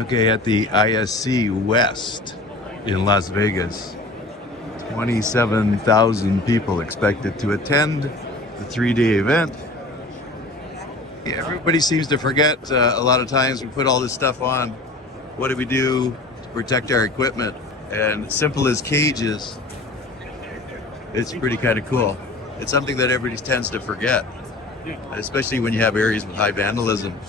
Okay, at the ISC WEST in Las Vegas, 27,000 people expected to attend the 3-day event. Yeah, everybody seems to forget a lot of times we put all this stuff on. What do we do to protect our equipment? And simple as cages, it's pretty kind of cool. It's something that everybody tends to forget, especially when you have areas with high vandalism.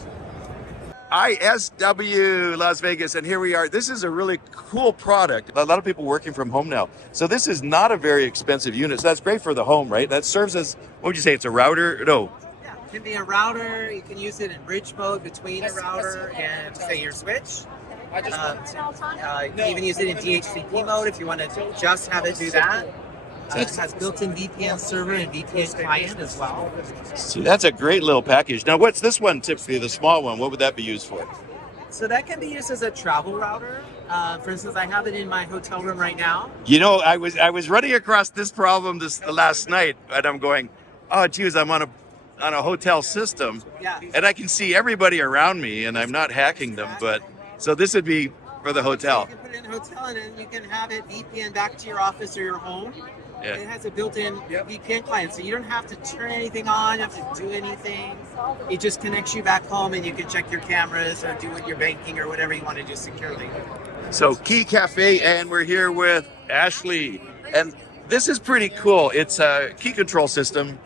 ISW Las Vegas, and here we are. This is a really cool product. A lot of people working from home now. So this is not a very expensive unit. So that's great for the home, right? That serves as, what would you say, it's a router? No. Yeah, it can be a router. You can use it in bridge mode between a router and, say, your switch. You can even use it in DHCP mode if you want to just have it do that. It has built-in VPN server and VPN client as well. See, that's a great little package. Now, what's this one typically, the small one? What would that be used for? So that can be used as a travel router. For instance, I have it in my hotel room right now. You know, I was running across this problem last night, and I'm going, oh, geez, I'm on a hotel system, and I can see everybody around me, and I'm not hacking them. But so this would be for the hotel. So you can put it in a hotel, and then you can have it VPN back to your office or your home. Yeah. It has a built-in VPN client, so you don't have to turn anything on, you don't have to do anything. It just connects you back home, and you can check your cameras or do your banking or whatever you want to do securely. So Key Cafe, and we're here with Ashley, and this is pretty cool. It's a key control system.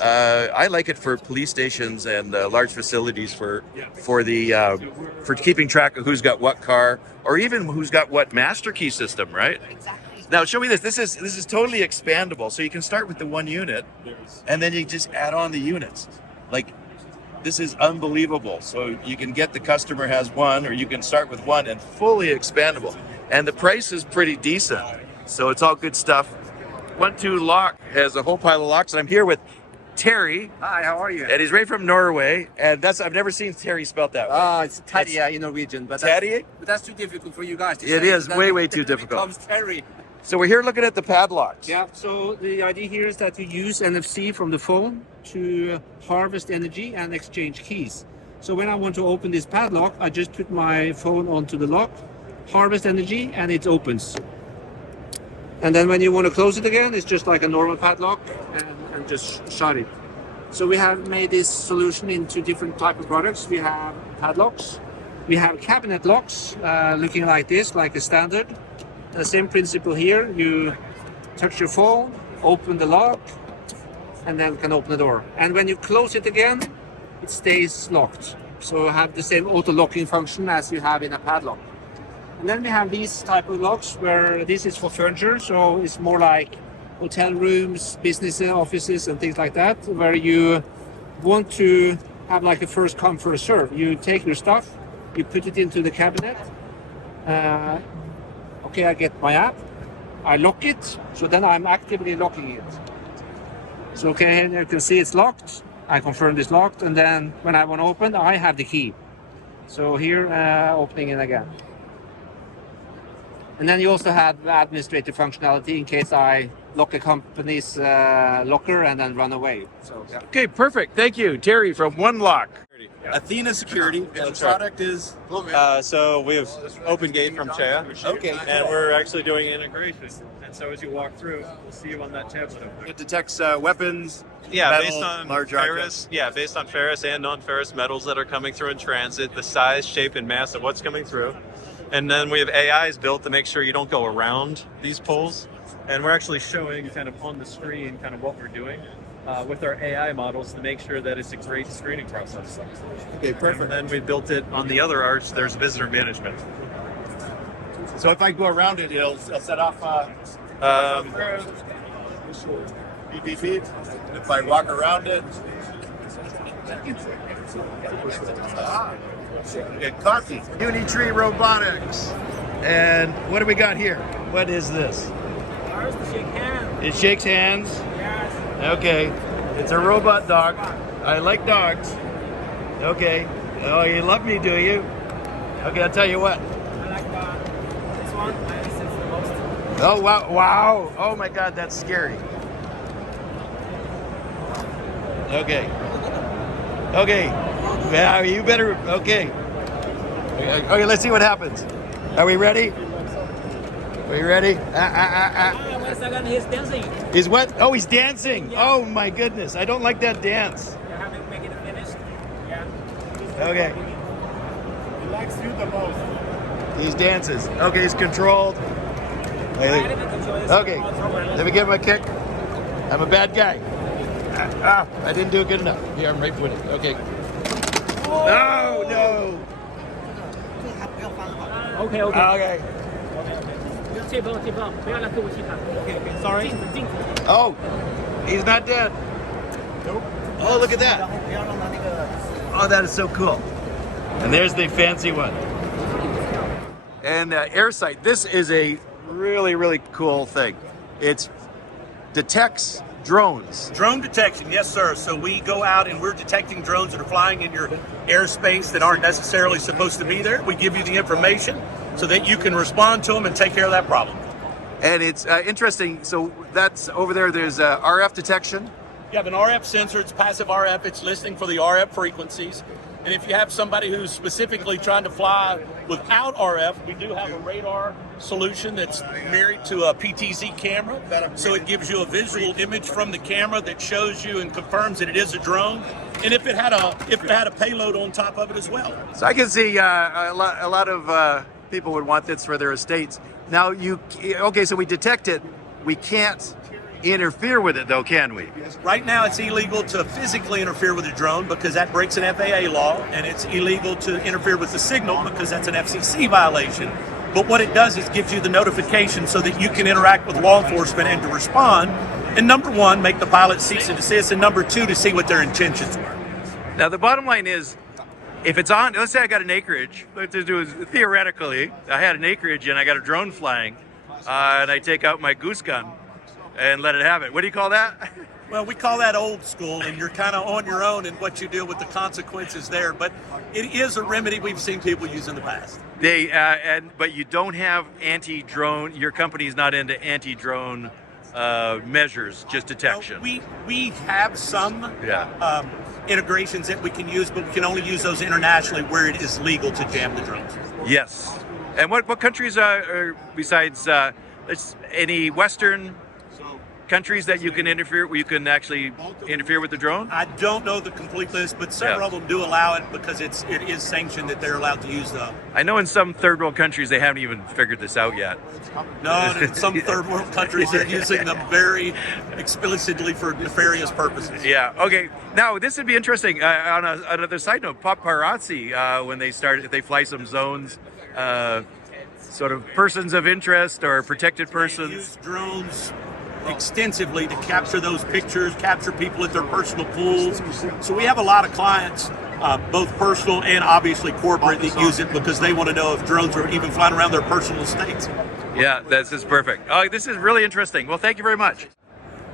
I like it for police stations and large facilities for keeping track of who's got what car, or even who's got what master key system, right? Exactly. Now show me this. This is totally expandable. So you can start with the one unit, and then you just add on the units. Like, this is unbelievable. So you can get the customer has one, or you can start with one, and fully expandable. And the price is pretty decent. So it's all good stuff. 1-2 Lock has a whole pile of locks, and I'm here with Terry. Hi, how are you? And he's right from Norway, and I've never seen Terry spelled that way. It's Taddy in Norwegian, but Taddy? but that's too difficult for you guys to say. It is way too It difficult. becomes Terry. So we're here looking at the padlocks. Yeah, so the idea here is that you use NFC from the phone to harvest energy and exchange keys. So when I want to open this padlock, I just put my phone onto the lock, harvest energy, and it opens. And then when you want to close it again, it's just like a normal padlock, and just shut it. So we have made this solution into different type of products. We have padlocks, we have cabinet locks, looking like this, like a standard. The same principle here, you touch your phone, open the lock, and then can open the door. And when you close it again, it stays locked. So have the same auto locking function as you have in a padlock. And then we have these type of locks where this is for furniture, so it's more like hotel rooms, business offices, and things like that, where you want to have like a first come, first serve. You take your stuff, you put it into the cabinet. Okay, I get my app, I lock it, so then I'm actively locking it. So okay, you can see it's locked, I confirm it's locked, and then when I want to open, I have the key. So here, opening it again. And then you also have administrative functionality in case I lock a company's locker and then run away. So, yeah. Okay, perfect. Thank you, Terry from One Lock. Athena Security, and the product is... So we have Open Gate from Chea. Okay. And we're actually doing integration. And so as you walk through, we'll see you on that tablet. It detects weapons, Yeah, metal, based on large ferrous. objects. Yeah, based on ferrous and non-ferrous metals that are coming through in transit, the size, shape, and mass of what's coming through. And then we have AIs built to make sure you don't go around these poles. And we're actually showing kind of on the screen kind of what we're doing with our AI models to make sure that it's a great screening process. Okay, perfect. And then we built it on the other arch, there's visitor management. So if I go around it, it'll set off beep, beep, beep. If I walk around it, get coffee. Unitree Robotics. And what do we got here? What is this? Ours to shake hands. It shakes hands. Yes. Okay. It's a robot dog. I like dogs. Okay. Oh, you love me, do you? Okay, I'll tell you what. I like this one. It's the most. Oh, wow. Wow. Oh, my God, that's scary. Okay. Okay. Yeah, you better. Okay. Okay, let's see what happens. Are we ready? Are we ready? Wait a second, he's dancing. He's what? Oh, he's dancing. Oh my goodness. I don't like that dance. You haven't make it finished. Yeah. Okay. He likes you the most. He dances. Okay, he's controlled. Okay, let me give him a kick. I'm a bad guy. I didn't do it good enough. Yeah, I'm right footed. Okay. Oh, no. Okay, okay. Okay. 气泡，不要让客户去看。Okay, sorry. 镜子。 Oh, he's not dead. Nope. Oh, look at that. Oh, that is so cool. And there's the fancy one. And AirSight, this is a really, really cool thing. It detects drones. Drone detection, yes, sir. So we go out and we're detecting drones that are flying in your airspace that aren't necessarily supposed to be there. We give you the information so that you can respond to them and take care of that problem. And it's interesting. So that's over there. There's RF detection. You have an RF sensor. It's passive RF. It's listening for the RF frequencies. And if you have somebody who's specifically trying to fly without RF, we do have a radar solution that's married to a PTZ camera. So it gives you a visual image from the camera that shows you and confirms that it is a drone. And if it had a payload on top of it as well. So I can see a lot of people would want this for their estates. Now so we detect it. We can't interfere with it though, can we? Right now it's illegal to physically interfere with a drone because that breaks an FAA law, and it's illegal to interfere with the signal because that's an FCC violation. But what it does is gives you the notification so that you can interact with law enforcement and to respond. And number one, make the pilot cease and desist, and number two, to see what their intentions were. Now the bottom line is, if it's on, let's say I got an acreage, theoretically, I had an acreage and I got a drone flying, and I take out my goose gun and let it have it. What do you call that? Well, we call that old school, and you're kind of on your own in what you do with the consequences there. But it is a remedy we've seen people use in the past. But you don't have anti-drone. Your company's not into anti-drone measures, just detection. Well, we have some integrations that we can use, but we can only use those internationally where it is legal to jam the drones. Yes. And what countries are besides any Western countries that you can interfere, where you can actually interfere with the drone? I don't know the complete list, but several of them do allow it because it is sanctioned that they're allowed to use them. I know in some third world countries they haven't even figured this out yet. No, in some third world countries they're using them very explicitly for nefarious purposes. Yeah. Okay. Now this would be interesting. On another side note, paparazzi, when they fly some zones, sort of persons of interest or protected persons. They use drones extensively to capture those pictures, capture people at their personal pools. So we have a lot of clients, both personal and obviously corporate, that use it because they want to know if drones are even flying around their personal estates. Yeah, this is perfect. Oh, this is really interesting. Well, thank you very much.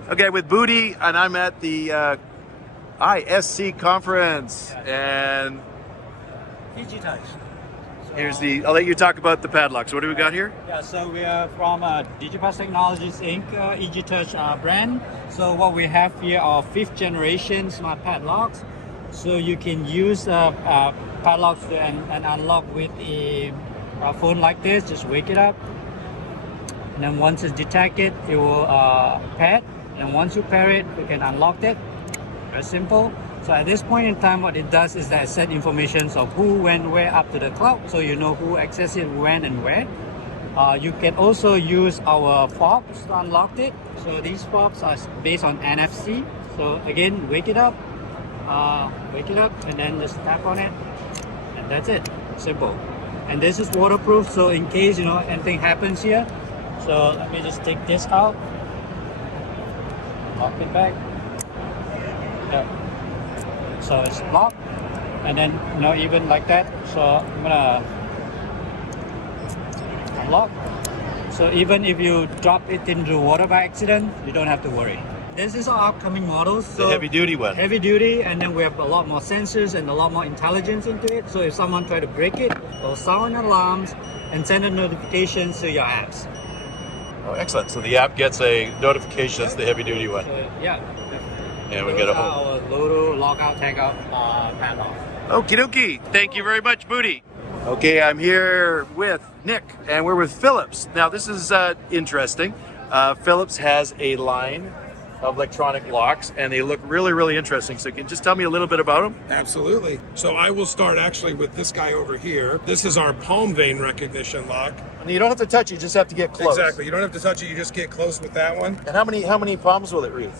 Okay, with Booty, and I'm at the ISC conference, and I'll let you talk about the padlocks. What do we got here? Yeah, so we are from Digipass Technologies Inc. EasyTouch brand. So what we have here are 5th generation smart padlocks. So you can use padlocks and unlock with a phone like this. Just wake it up, and then once it's detected, it will pair. And once you pair it, you can unlock it. Very simple. So at this point in time, what it does is that it set information of who went where up to the cloud, so you know who accessed it when and where. You can also use our fobs to unlock it. So these fobs are based on NFC. So again, wake it up, and then just tap on it, and that's it. Simple. And this is waterproof, so in case anything happens here. So let me just take this out, lock it back. Yeah. So it's locked, and then even like that. So I'm gonna unlock. So even if you drop it into water by accident, you don't have to worry. This is our upcoming models. So the heavy duty one. Heavy duty, and then we have a lot more sensors and a lot more intelligence into it. So if someone try to break it, it'll sound alarms and send a notification to your apps. Oh, excellent. So the app gets a notification. That's the heavy duty one. Yeah. And we get a whole. Our Lodo, lockout, tagout, padlock. Okie dokie. Thank you very much, Booty. Okay, I'm here with Nick, and we're with Philips. Now, this is interesting. Philips has a line of electronic locks, and they look really, really interesting. So can you just tell me a little bit about them? Absolutely. So I will start actually with this guy over here. This is our palm vein recognition lock. And you don't have to touch it, you just have to get close. Exactly. You don't have to touch it. You just get close with that one. And how many palms will it read?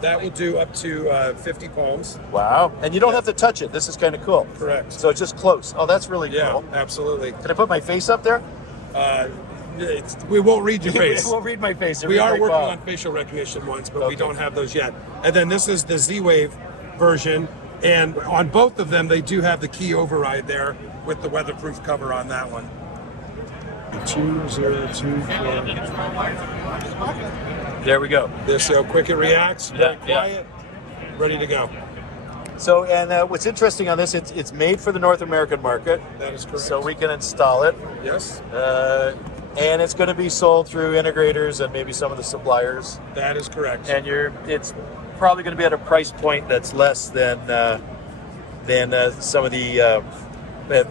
That will do up to 50 palms. Wow. And you don't have to touch it. This is kind of cool. Correct. So it's just close. Oh, that's really Yeah, cool. absolutely. Can I put my face up there? We won't read your face. We'll read my face. We are working on facial recognition ones, but we don't have those yet. And then this is the Z-Wave version. And on both of them, they do have the key override there with the weatherproof cover on that one. 2024. There we go. This how quick it reacts. Very quiet. Ready to go. So, and what's interesting on this, it's made for the North American market. That is correct. So we can install it. Yes. And it's going to be sold through integrators and maybe some of the suppliers. That is correct. And it's probably going to be at a price point that's less than some of the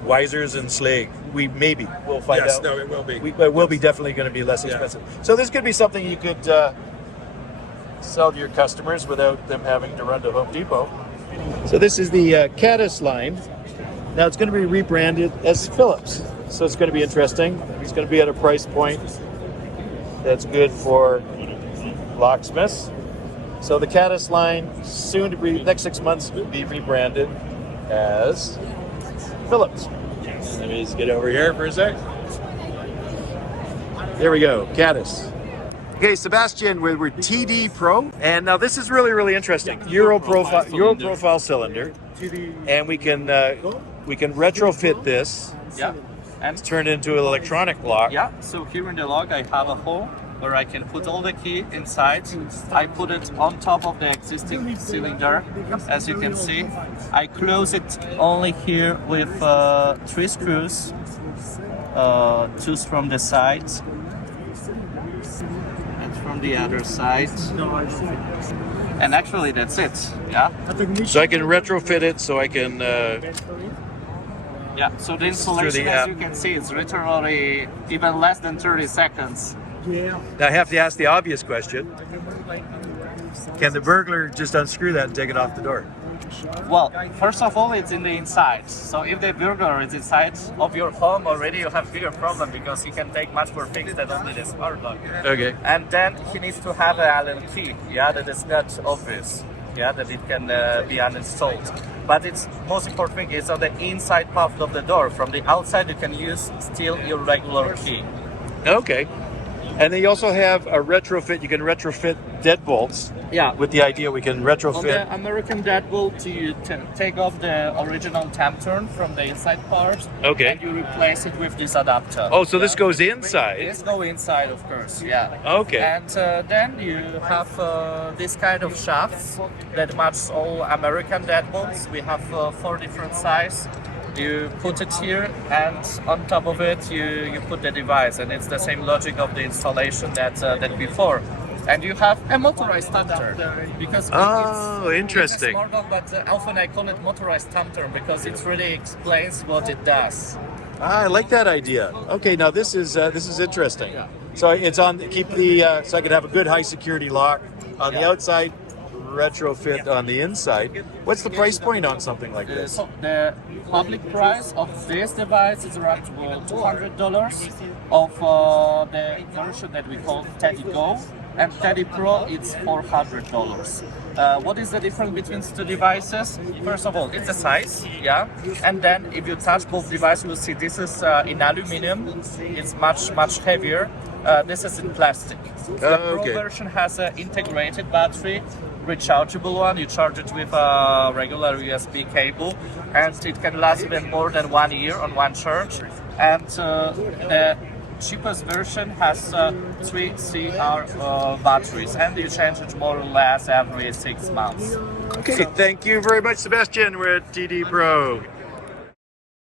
Wisers and Schlage. We'll find out. Yes, no, it will be. It will be definitely going to be less expensive. So this could be something you could sell to your customers without them having to run to Home Depot. So this is the Caddis line. Now it's going to be rebranded as Philips. So it's going to be interesting. It's going to be at a price point that's good for locksmiths. So the Caddis line, soon to be, next 6 months, will be rebranded as Philips. Let me just get over here for a sec. There we go, Caddis. Okay, Sebastian, we're TD Pro, and now this is really, really interesting. Euro profile cylinder, and we can retrofit this. Yeah, and turn it into an electronic lock. Yeah, so here in the lock I have a hole where I can put all the key inside. I put it on top of the existing cylinder, as you can see. I close it only here with 3 screws, 2 from the side and from the other side. And actually that's it, yeah? So I can retrofit it, so I can... Yeah, so the installation, as you can see, it's literally even less than 30 seconds. Now I have to ask the obvious question. Can the burglar just unscrew that and take it off the door? Well, first of all, it's in the inside. So if the burglar is inside of your home already, you have bigger problem because he can take much more things than only the smart lock. Okay. And then he needs to have an Allen key, yeah, that is not obvious, yeah, that it can be uninstalled. But it's most important thing is on the inside part of the door. From the outside, you can use still your regular key. Okay. And they also have a retrofit. You can retrofit deadbolts. Yeah. With the idea we can retrofit. On the American deadbolt, you take off the original temp turn from the inside part. Okay. And you replace it with this adapter. Oh, so this goes inside? This goes inside, of course, yeah. Okay. And then you have this kind of shafts that match all American deadbolts. We have 4 different sizes. You put it here, and on top of it, you put the device, and it's the same logic of the installation that before. And you have a motorized thumb turn because interesting. It's a smart lock, but often I call it motorized thumb turn because it really explains what it does. I like that idea. Okay, now this is interesting. So it's on. Keep the so I could have a good high security lock on the outside. Retrofit on the inside. What's the price point on something like this? So the public price of this device is around $200 of the version that we call Teddy Go, and Teddy Pro it's $400. What is the difference between the two devices? First of all, it's the size, yeah, and then if you touch both devices, you'll see this is in aluminum. It's much heavier. This is in plastic. The Pro version has an integrated battery, rechargeable one. You charge it with a regular USB cable, and it can last even more than 1 year on one charge. And the cheapest version has 3 CR batteries, and you change it more or less every 6 months. Okay, thank you very much, Sebastian. We're at TD Pro.